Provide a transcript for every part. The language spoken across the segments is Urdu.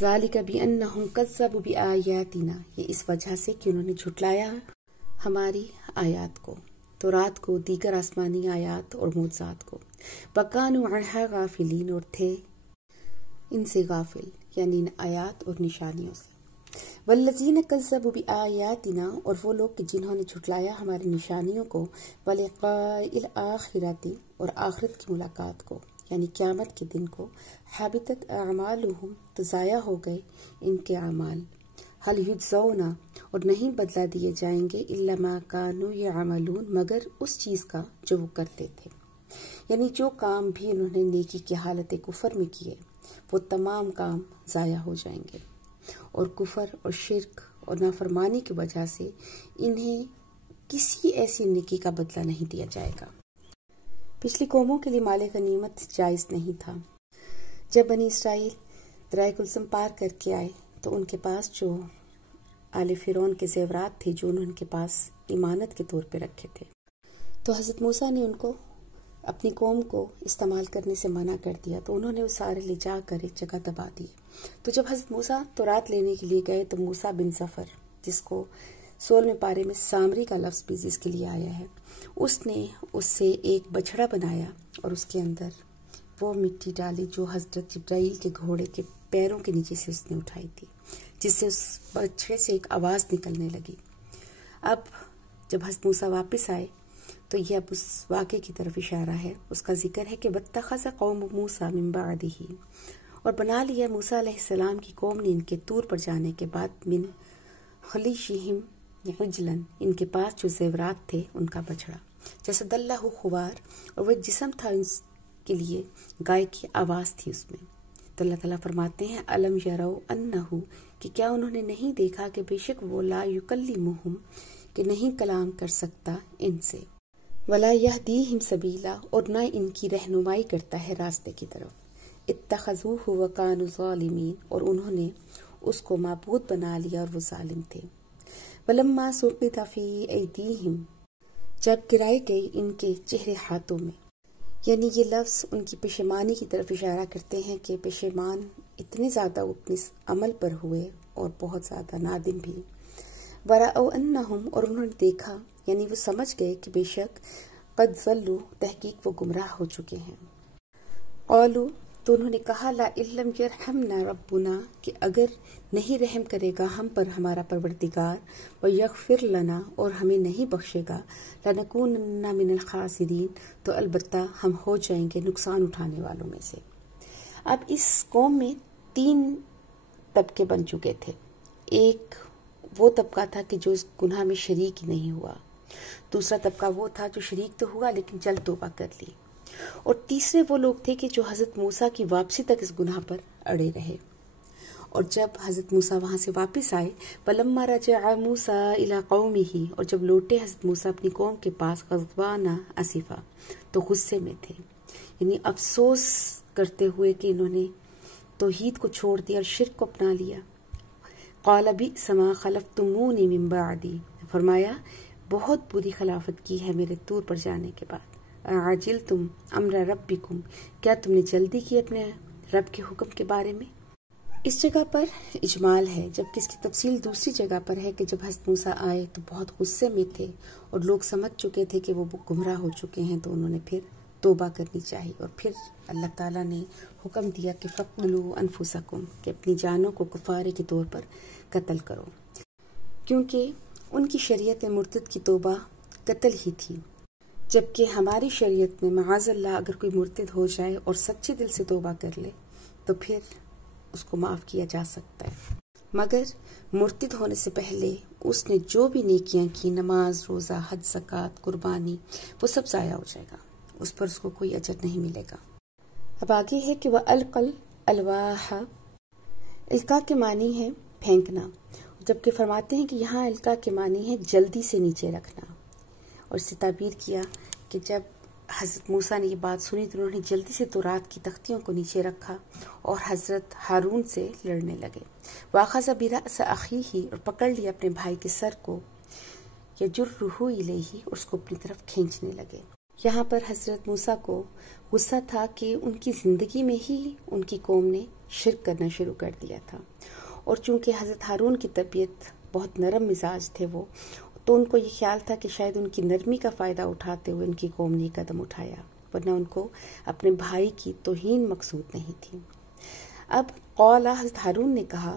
ذالک بأنہم کذبوا بآیاتنا، یہ اس وجہ سے کہ انہوں نے جھٹلایا ہماری آیات کو، تورات کو، دیگر آسمانی آیات اور معجزات کو، وکانوا عنہا غافلین، اور تھے ان سے غافل، یعنی ان آیات اور نشانیوں سے۔ والذین کذبوا بآیاتنا، اور وہ لوگ کہ جنہوں نے جھٹلایا ہماری نشانیوں کو، ولقاء الآخرۃ، اور آخرت کی ملاقات کو، یعنی قیامت کے دن کو، حبطت اعمالہم، تو ضائع ہو گئے ان کے اعمال، هل یجزون، اور نہیں بدلہ دیے جائیں گے، الا ما کانوا یعملون، مگر اس چیز کا جو وہ کرتے تھے، یعنی جو کام بھی انہوں نے نیکی کی حالت کفر میں کیے وہ تمام کام ضائع ہو جائیں گے، اور کفر اور شرک اور نافرمانی کی وجہ سے انہیں کسی ایسی نیکی کا بدلہ نہیں دیا جائے گا۔ پچھلی قوموں کے لیے مال غنیمت جائز نہیں تھا۔ جب بنی اسرائیل دریا کلثم پار کر کے آئے تو ان کے پاس جو آل فرعون کے زیورات تھے جو انہوں نے ان کے پاس امانت کے طور پہ رکھے تھے، تو حضرت موسیٰ نے ان کو اپنی قوم کو استعمال کرنے سے منع کر دیا، تو انہوں نے وہ سارے لے جا کر ایک جگہ دبا دیے۔ تو جب حضرت موسیٰ تورات لینے کے لیے گئے تو موسیٰ بن ظفر، جس کو 16ویں پارے میں سامری کا لفظ بھی جس کے لیے آیا ہے، اس نے اس سے ایک بچھڑا بنایا اور اس کے اندر وہ مٹی ڈالی جو حضرت جبرائیل کے گھوڑے کے پیروں کے نیچے سے اس نے اٹھائی تھی، جس سے اس بچھڑے سے ایک آواز نکلنے لگی۔ اب جب حضرت موسیٰ واپس آئے تو یہ اب اس واقعے کی طرف اشارہ ہے، اس کا ذکر ہے کہ وَاتَّخَذَ قَوْمُ مُوسَىٰ مِن بَعْدِهِ، اور بنا لیا موسیٰ علیہ السلام کی قوم نے ان کے طور پر جانے کے بعد من حلیہم عجلاً، ان کے پاس جو زیورات تھے ان کا بچڑا، جسد اللہ خوار، اور وہ جسم تھا ان کے لیے گائے کی آواز تھی اس میں۔ تو اللہ تعالیٰ فرماتے ہیں الم یروا انہ، کہ کیا انہوں نے نہیں دیکھا کہ بے شک وہ لا یکلمہم، کہ نہیں کلام کر سکتا ان سے، ولا یہدیہم سبیلا، اور نہ ان کی رہنمائی کرتا ہے راستے کی طرف، اتخذوہ وکانوا ظالمین، اور انہوں نے اس کو معبود بنا لیا اور وہ ظالم تھے۔ ولما سقط فی ایدیہم، جب گرائے گئے ان کے چہرے ہاتھوں میں، یعنی یہ لفظ ان کی پشیمانی کی طرف اشارہ کرتے ہیں کہ پشیمان اتنے زیادہ اپنے عمل پر ہوئے اور بہت زیادہ نادم بھی۔ ورأوا انہم، اور انہوں نے دیکھا، یعنی وہ سمجھ گئے کہ بے شک قد ضلوا، تحقیق وہ گمراہ ہو چکے ہیں۔ قالوا، تو انہوں نے کہا لا لم یرحمنا ربنا، کہ اگر نہیں رحم کرے گا ہم پر ہمارا پروردگار، ویغفر لنا، اور ہمیں نہیں بخشے گا، لنکونن من الخاسرین، تو البتہ ہم ہو جائیں گے نقصان اٹھانے والوں میں سے۔ اب اس قوم میں 3 طبقے بن چکے تھے۔ ایک وہ طبقہ تھا کہ جو اس گناہ میں شریک نہیں ہوا، دوسرا طبقہ وہ تھا جو شریک تو ہوا لیکن جلد توبہ کر لی، اور تیسرے وہ لوگ تھے کہ جو حضرت موسیٰ کی واپسی تک اس گناہ پر اڑے رہے۔ اور جب حضرت موسیٰ وہاں سے واپس آئے، فَلَمَّا رَجَعَ مُوسَىٰ إِلَىٰ قَوْمِهِ، اور جب لوٹے حضرت موسیٰ اپنی قوم کے پاس، غضبانَ اسفا، تو غصے میں تھے، یعنی افسوس کرتے ہوئے کہ انہوں نے توحید کو چھوڑ دیا اور شرک کو اپنا لیا۔ قَالَ بِئْسَ مَا خَلَفْتُمُونِي مِن بَعْدِي، فرمایا بہت بری خلافت کی ہے میرے طور پر جانے کے بعد۔ عَجِلْتُمْ أَمْرَ رَبِّكُمْ، کیا تم نے جلدی کی اپنے رب کے حکم کے بارے میں؟ اس جگہ پر اجمال ہے، جبکہ اس کی تفصیل دوسری جگہ پر ہے کہ جب حضرت موسیٰ آئے تو بہت غصے میں تھے اور لوگ سمجھ چکے تھے کہ وہ گمراہ ہو چکے ہیں، تو انہوں نے پھر توبہ کرنی چاہیے، اور پھر اللہ تعالیٰ نے حکم دیا کہ فَقْتُلُوا أَنفُسَكُمْ، کہ اپنی جانوں کو کفارے کے طور پر قتل کرو، کیونکہ ان کی شریعت میں مرتد کی توبہ قتل ہی تھی، جبکہ ہماری شریعت میں معاذ اللہ اگر کوئی مرتد ہو جائے اور سچے دل سے توبہ کر لے تو پھر اس کو معاف کیا جا سکتا ہے، مگر مرتد ہونے سے پہلے اس نے جو بھی نیکیاں کی، نماز، روزہ، حج، زکوٰۃ، قربانی، وہ سب ضائع ہو جائے گا، اس پر اس کو کوئی اجر نہیں ملے گا۔ اب آگے ہے کہ وَأَلْقَى الْأَلْوَاحَ، القاء کے معنی ہے پھینکنا، جبکہ فرماتے ہیں کہ یہاں القاء کے معنی ہے جلدی سے نیچے رکھنا، اور اس سے تعبیر کیا کہ جب حضرت موسیٰ نے یہ بات سنی تو انہوں نے جلدی سے تورات کی تختیوں کو نیچے رکھا اور حضرت ہارون سے لڑنے لگے۔ وَأَخَذَ بِرَأْسِ أَخِيهِ، اور پکڑ لیا اپنے بھائی کے سر کو، يَجُرُّهُ إِلَيْهِ، اس کو اپنی طرف کھینچنے لگے۔ یہاں پر حضرت موسیٰ کو غصہ تھا کہ ان کی زندگی میں ہی ان کی قوم نے شرک کرنا شروع کر دیا تھا، اور چونکہ حضرت ہارون کی طبیعت بہت نرم مزاج تھے وہ، تو ان کو یہ خیال تھا کہ شاید ان کی نرمی کا فائدہ اٹھاتے ہوئے ان کی قوم نے قدم اٹھایا، ورنہ ان کو اپنے بھائی کی توہین مقصود نہیں تھی۔ اب قال حضرت ہارون نے کہا،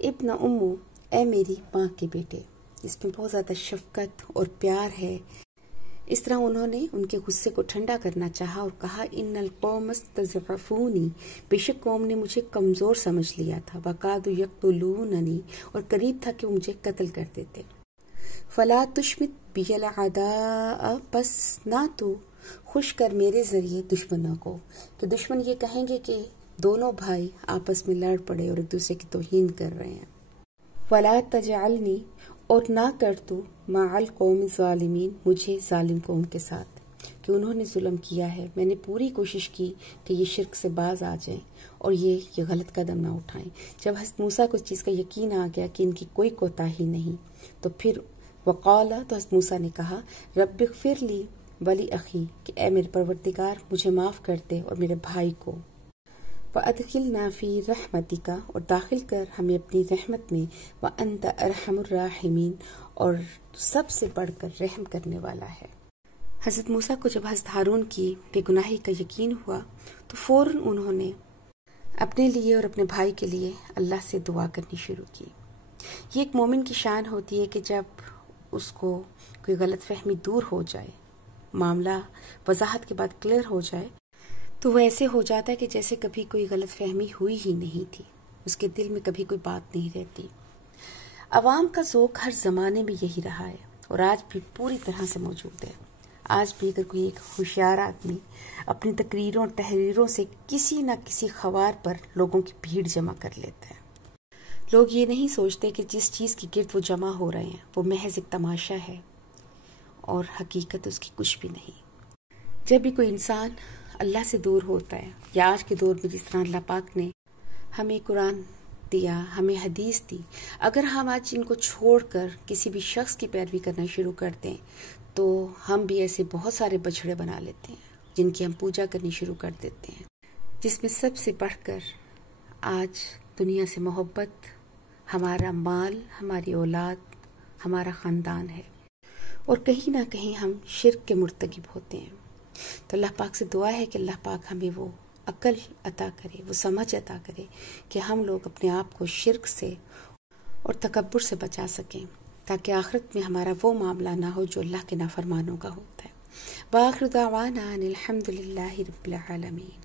ابن امو، اے میری ماں کے بیٹے۔ اس میں بہت زیادہ شفقت اور پیار ہے۔ اس طرح انہوں نے ان کے غصے کو ٹھنڈا کرنا چاہا اور کہا، ان القوم استضعفونی، بے شک قوم نے مجھے کمزور سمجھ لیا تھا، وکادوا یقتلوننی، اور قریب تھا کہ وہ مجھے قتل کر دیتے۔ فلا تشمت بی الاعداء، پس نہ تو خوش کر میرے ذریعے دشمنوں کو، کہ دشمن یہ کہیں گے کہ دونوں بھائی آپس میں لڑ پڑے اور ایک دوسرے کی توہین کر رہے ہیں۔ ولا تجعلنی، اور نہ کر تو مع القوم الظالمین، مجھے ظالم قوم کے ساتھ، کہ انہوں نے ظلم کیا ہے۔ میں نے پوری کوشش کی کہ یہ شرک سے باز آ جائیں اور یہ غلط قدم نہ اٹھائیں۔ جب حضرت موسیٰ کو اس چیز کا یقین آ گیا کہ ان کی کوئی کوتاہی نہیں، تو پھر وقال، تو حضرت موسیٰ نے کہا، رب اغفر لی ولی اخی، کہ اے میرے پروردگار مجھے معاف کر دے اور میرے بھائی کو، وَأَدْخِلْنَا فِي رَحْمَتِكَ، اور داخل کر ہمیں اپنی رحمت میں، وَأَنْتَ أَرْحَمُ الرَّاحِمِينَ، اور سب سے بڑھ کر رحم کرنے والا ہے۔ حضرت موسیٰ کو جب حضرت ہارون کی بے گناہی کا یقین ہوا تو فوراً انہوں نے اپنے لیے اور اپنے بھائی کے لیے اللہ سے دعا کرنی شروع کی۔ یہ ایک مومن کی شان ہوتی ہے کہ جب اس کو کوئی غلط فہمی دور ہو جائے، معاملہ وضاحت کے بعد کلیئر ہو جائے، تو وہ ایسے ہو جاتا ہے کہ جیسے کبھی کوئی غلط فہمی ہوئی ہی نہیں تھی، اس کے دل میں کبھی کوئی بات نہیں رہتی۔ عوام کا ذوق ہر زمانے میں یہی رہا ہے اور آج بھی پوری طرح سے موجود ہے۔ آج بھی اگر کوئی ایک ہوشیار آدمی اپنی تقریروں اور تحریروں سے کسی نہ کسی خوار پر لوگوں کی بھیڑ جمع کر لیتا ہے، لوگ یہ نہیں سوچتے کہ جس چیز کی گرد وہ جمع ہو رہے ہیں وہ محض ایک تماشا ہے اور حقیقت اس کی کچھ بھی نہیں۔ جب بھی کوئی انسان اللہ سے دور ہوتا ہے، یا آج کے دور میں جس طرح اللہ پاک نے ہمیں قرآن دیا، ہمیں حدیث دی، اگر ہم آج ان کو چھوڑ کر کسی بھی شخص کی پیروی کرنا شروع کر دیں تو ہم بھی ایسے بہت سارے بچھڑے بنا لیتے ہیں جن کی ہم پوجا کرنی شروع کر دیتے ہیں، جس میں سب سے بڑھ کر آج دنیا سے محبت، ہمارا مال، ہماری اولاد، ہمارا خاندان ہے، اور کہیں نہ کہیں ہم شرک کے مرتکب ہوتے ہیں۔ تو اللہ پاک سے دعا ہے کہ اللہ پاک ہمیں وہ عقل عطا کرے، وہ سمجھ عطا کرے کہ ہم لوگ اپنے آپ کو شرک سے اور تکبر سے بچا سکیں، تاکہ آخرت میں ہمارا وہ معاملہ نہ ہو جو اللہ کے نافرمانوں کا ہوتا ہے۔ وآخر دعوانا ان الحمد للہ رب العالمین۔